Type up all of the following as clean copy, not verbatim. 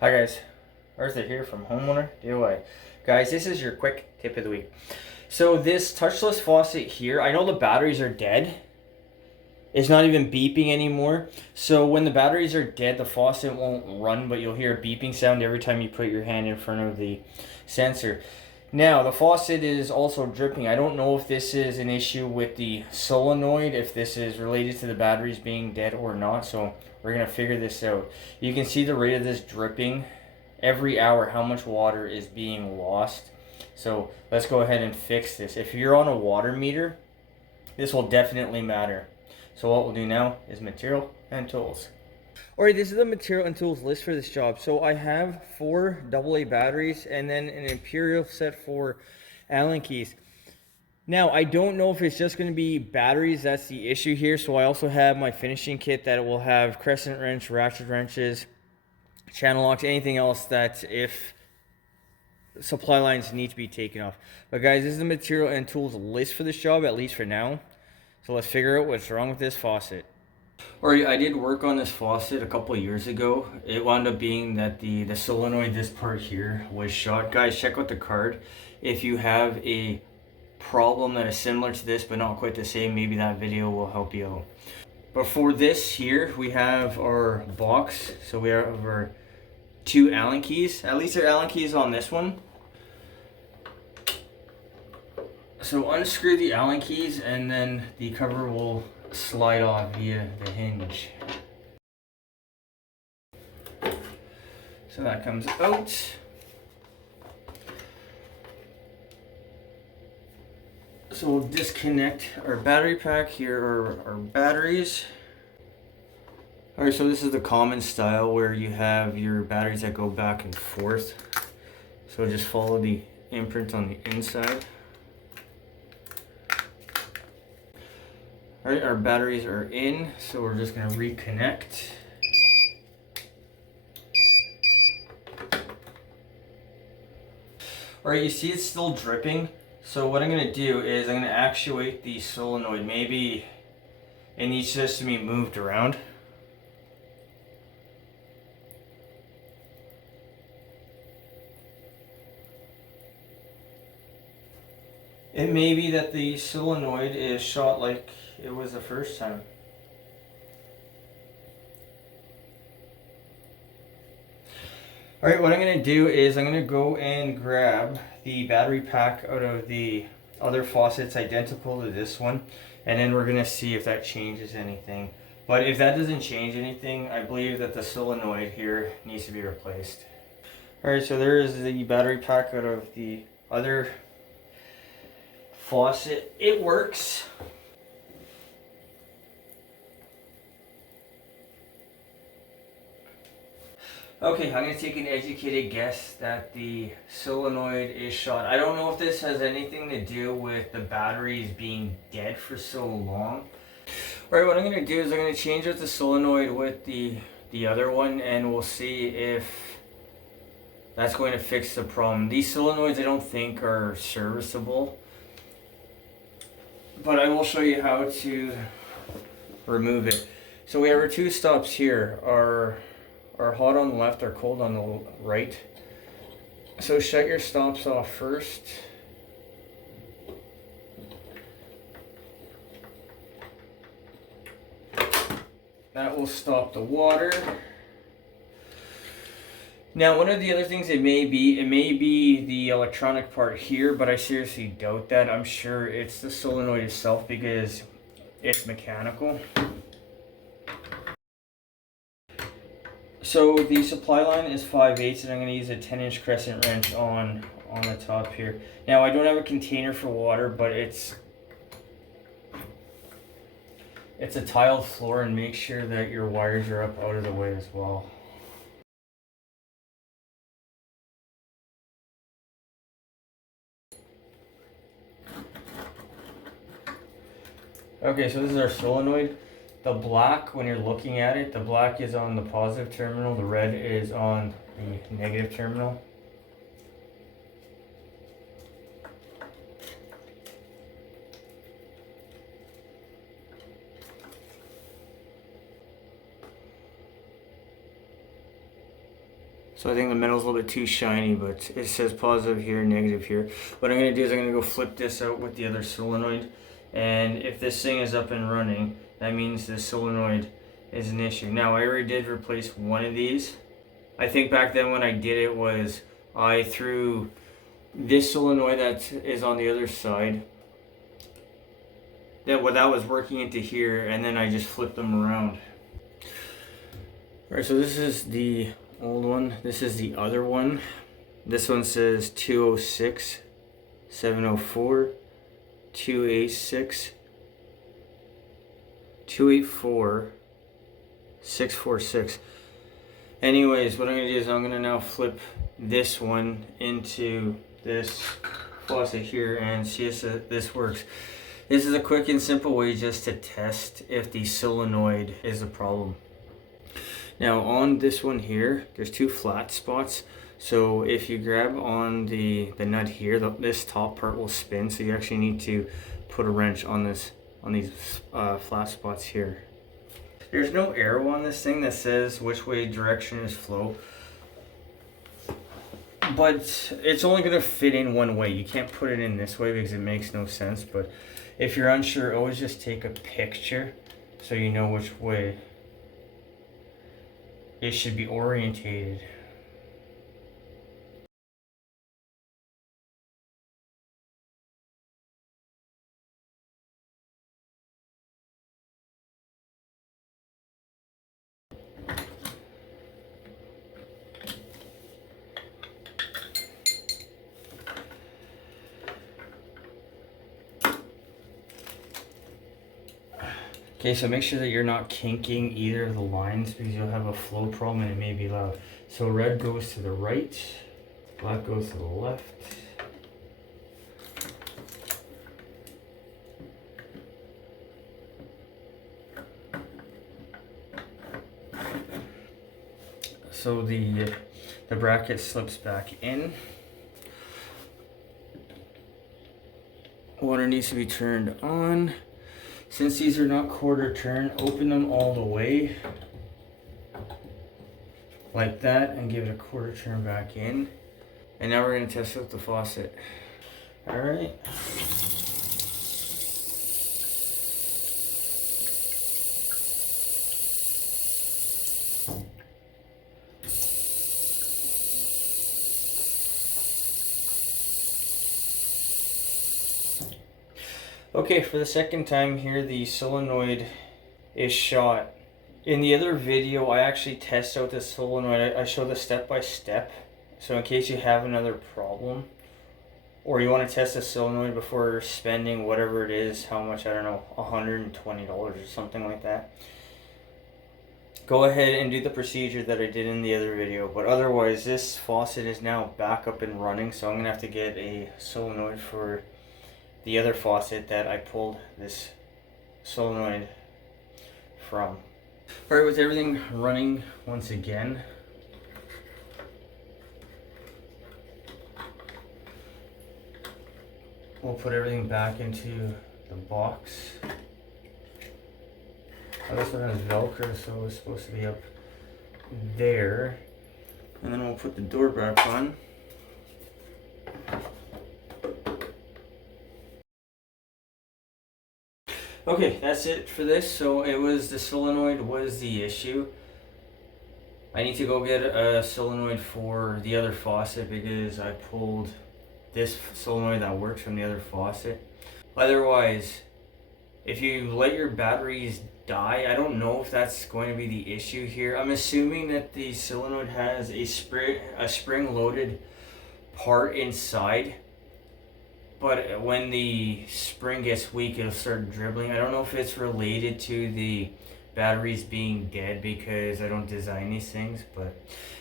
Hi guys, Arthur here from Homeowner DIY. Guys, this is your quick tip of the week. So this touchless faucet here, I know the batteries are dead. It's not even beeping anymore. So when the batteries are dead, the faucet won't run, but you'll hear a beeping sound every time you put your hand in front of the sensor. Now, the faucet is also dripping. I don't know if this is an issue with the solenoid, if this is related to the batteries being dead or not. So we're going to figure this out. You can see the rate of this dripping every hour, how much water is being lost. So let's go ahead and fix this. If you're on a water meter, this will definitely matter. So what we'll do now is material and tools. Alright, this is the material and tools list for this job. So I have 4 AA batteries and then an Imperial set for Allen keys. Now, I don't know if it's just going to be batteries that's the issue here. So I also have my finishing kit that will have crescent wrench, ratchet wrenches, channel locks, anything else that if supply lines need to be taken off. But guys, this is the material and tools list for this job, at least for now. So let's figure out what's wrong with this faucet. Alright, I did work on this faucet a couple of years ago. It wound up being that the solenoid, this part here, was shot. Guys, check out the card. If you have a problem that is similar to this but not quite the same, maybe that video will help you out. But for this here, we have our box. So we have our 2 Allen keys. At least there are Allen keys on this one. So unscrew the Allen keys and then the cover will slide off via the hinge. So that comes out. So we'll disconnect our battery pack. Here are our batteries. Alright, so this is the common style where you have your batteries that go back and forth. So just follow the imprint on the inside. Alright, our batteries are in, so we're just going to reconnect. Alright, you see it's still dripping. So what I'm going to do is I'm going to actuate the solenoid. Maybe it needs just to be moved around. It may be that the solenoid is shot like it was the first time. Alright, what I'm going to do is I'm going to go and grab the battery pack out of the other faucets identical to this one, and then we're going to see if that changes anything. But if that doesn't change anything, I believe that the solenoid here needs to be replaced. Alright, so there is the battery pack out of the other faucet. It works. Okay, I'm going to take an educated guess that the solenoid is shot. I don't know if this has anything to do with the batteries being dead for so long. Alright, what I'm going to do is I'm going to change out the solenoid with the other one, and we'll see if that's going to fix the problem. These solenoids I don't think are serviceable, but I will show you how to remove it. So we have our 2 stops here. Are hot on the left, are cold on the right. So shut your stops off first. That will stop the water. Now, one of the other things it may be the electronic part here, but I seriously doubt that. I'm sure it's the solenoid itself because it's mechanical. So the supply line is 5/8, and I'm going to use a 10-inch crescent wrench on the top here. Now, I don't have a container for water, but it's a tiled floor, and make sure that your wires are up out of the way as well. Okay, so this is our solenoid. The black, when you're looking at it, the black is on the positive terminal, the red is on the negative terminal. So I think the metal's a little bit too shiny, but it says positive here, negative here. What I'm going to do is I'm going to go flip this out with the other solenoid. And if this thing is up and running, that means the solenoid is an issue. Now, I already did replace one of these. I think back then when I did it was I threw this solenoid that is on the other side. That was working into here, and then I just flipped them around. Alright, so this is the old one. This is the other one. This one says 206, 704, 286, 284, 646. Anyways, what I'm going to do is I'm going to now flip this one into this faucet here and see if this works. This is a quick and simple way just to test if the solenoid is a problem. Now on this one here, there's two flat spots. So if you grab on the nut here, this top part will spin. So you actually need to put a wrench on these flat spots here. There's no arrow on this thing that says which way direction is flow. But it's only going to fit in one way. You can't put it in this way because it makes no sense. But if you're unsure, always just take a picture so you know which way it should be orientated. Okay, so make sure that you're not kinking either of the lines because you'll have a flow problem and it may be loud. So red goes to the right, black goes to the left. So the bracket slips back in. Water needs to be turned on. Since these are not quarter turn, open them all the way like that and give it a quarter turn back in. And now we're going to test out the faucet. All right. Okay, for the second time here, the solenoid is shot. In the other video, I actually test out the solenoid. I show the step by step. So in case you have another problem, or you want to test the solenoid before spending whatever it is, how much, I don't know, $120 or something like that. Go ahead and do the procedure that I did in the other video. But otherwise, this faucet is now back up and running. So I'm going to have to get a solenoid for the other faucet that I pulled this solenoid from. Alright, with everything running once again, we'll put everything back into the box. Oh, this one has Velcro, so it's supposed to be up there. And then we'll put the door back on. Okay, that's it for this. So it was the solenoid was the issue. I need to go get a solenoid for the other faucet because I pulled this solenoid that works from the other faucet. Otherwise, if you let your batteries die, I don't know if that's going to be the issue here. I'm assuming that the solenoid has a spring-loaded part inside. But when the spring gets weak, it'll start dribbling. I don't know if it's related to the batteries being dead because I don't design these things. But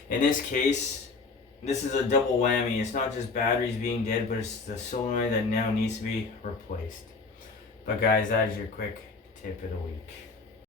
in this case, this is a double whammy. It's not just batteries being dead, but it's the solenoid that now needs to be replaced. But guys, that is your quick tip of the week.